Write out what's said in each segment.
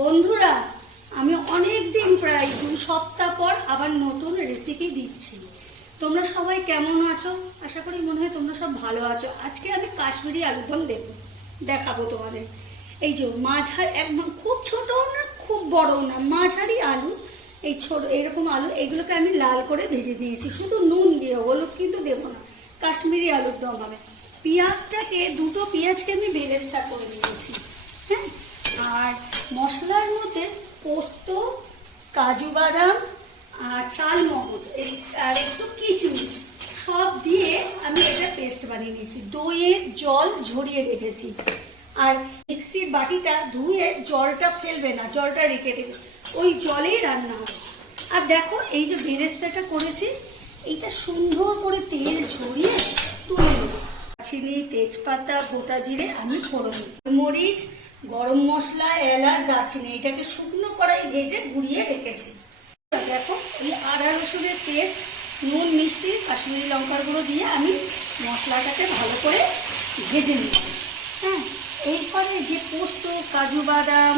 বন্ধুরা, আমি অনেক দিন প্রায় 2 সপ্তাহ পর আবার নতুন রেসিপি দিচ্ছি। তোমরা সবাই কেমন আছো? আশা করি মনে হয় তোমরা সব ভালো আছো। আজকে আমি কাশ্মীরি আলুর দম দেখাবো তোমাদের। এই যে মাঝারি, একদম খুব ছোটও না খুব বড়ও না, মাঝারি আলু, এই ছোট এরকম আলু, এগুলোকে আমি লাল করে ভেজে দিয়েছি, শুধু নুন দিয়ে, হলুদ কিন্তু দেবো না। কাশ্মীরি আলুর দম হবে। পেঁয়াজটাকে, দুটো পেঁয়াজকে আমি বেরেস্তা করে নিয়েছি। হ্যাঁ, আর মশলার মধ্যে পোস্ত, কাজু বাদাম আর চাল মগজ আর একটু কিচমিচ সব দিয়ে আমি এটা পেস্ট বানিয়ে নিয়েছি। দইয়ের জল ঝরিয়ে রেখেছি, আর মিক্সির বাটিটা ধুয়ে জলটা ফেলবে না, জলটা রেখে দেবে, ওই জলেই রান্না হবে। আর দেখো এই যে বেরেস্তাটা করেছি, এইটা সুন্দর করে তেল ঝরিয়ে তুলে নেব। চিনি, তেজপাতা, গোটা জিরে আমি ফোড়ন, মরিচ, গরম মশলা, এলাচ, দারচিনি, এটাকে শুকনো কড়াই ভেজে গুঁড়িয়ে রেখেছি। দেখো এই আদা রসুনের পেস্ট, নুন, মিষ্টি, কাশ্মীরি লঙ্কার গুঁড়ো দিয়ে আমি মশলাটাকে ভালো করে ভেজে নিই। হ্যাঁ, এরপরে যে পোস্ত, কাজু বাদাম,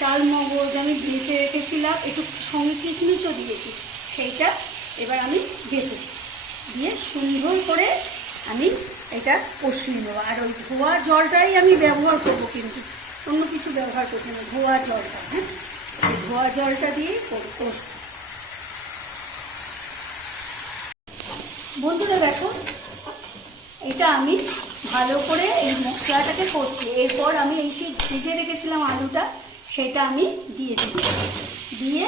চাল মগজ আমি ভেজে রেখেছিলাম, একটু সঙ্গে কিচমিচও দিয়েছি, সেইটা এবার আমি দেবো, দিয়ে সুন্দর করে আমি এটা কষিয়ে নেবো। আর ওই ধোয়া জলটাই আমি ব্যবহার করবো, কিন্তু অন্য কিছু ব্যবহার করছি না, ধোয়া জলটা। হ্যাঁ, এই ধোয়া জলটা দিয়ে কষবো। বন্ধুরা দেখো, এটা আমি ভালো করে এই মশলাটাকে কষছি। এরপর আমি এই সেই ভেজে রেখেছিলাম আলুটা, সেটা আমি দিয়ে দিই, দিয়ে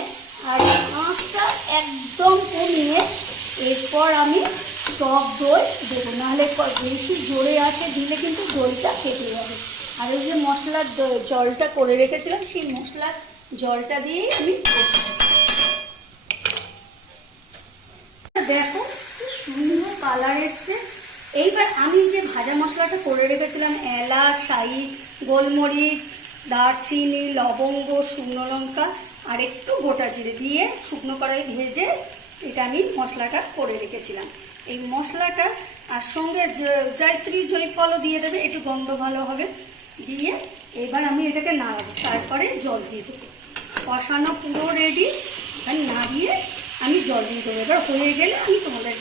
আর আঁচটা একদম কমিয়ে এরপর আমি টক দই দেবো, নাহলে বেশি জোরে আছে দিলে কিন্তু দইটা কেটে যাবে। আর ওই যে মশলার জলটা করে রেখেছিলাম, সেই মশলার জলটা দিয়েই আমি দেখো কি সুন্দর কালার এসছে। এইবার আমি যে ভাজা মশলাটা করে রেখেছিলাম, এলাচ, শাহি, গোলমরিচ, দারচিনি, লবঙ্গ, শুকনো লঙ্কা আর একটু গোটা জিরে দিয়ে শুকনো কড়াই ভেজে এটা আমি মশলাটা করে রেখেছিলাম, এই মশলাটা আর সঙ্গে জয়ত্রী, জয়ফলও দিয়ে দেবে, একটু গন্ধ ভালো হবে। দিয়ে এবার আমি এটাকে নাড়াবো, তারপরে জল দিয়ে দেবো। কষানো পুরো রেডি, আর নাড়িয়ে আমি জল দিয়ে দেবো। এবার হয়ে গেলে আমি তোমাদের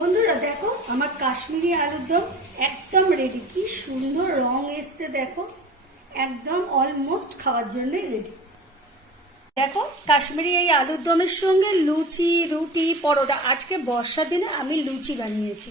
বন্ধুরা দেখো আমার কাশ্মীরি আলুর দম একদম রেডি। কি সুন্দর রং এসছে দেখো, একদম অলমোস্ট খাওয়ার জন্য রেডি। দেখো কাশ্মীরি এই আলুর দমের সঙ্গে লুচি, রুটি, পরোটা, আজকে বর্ষার দিনে আমি লুচি বানিয়েছি।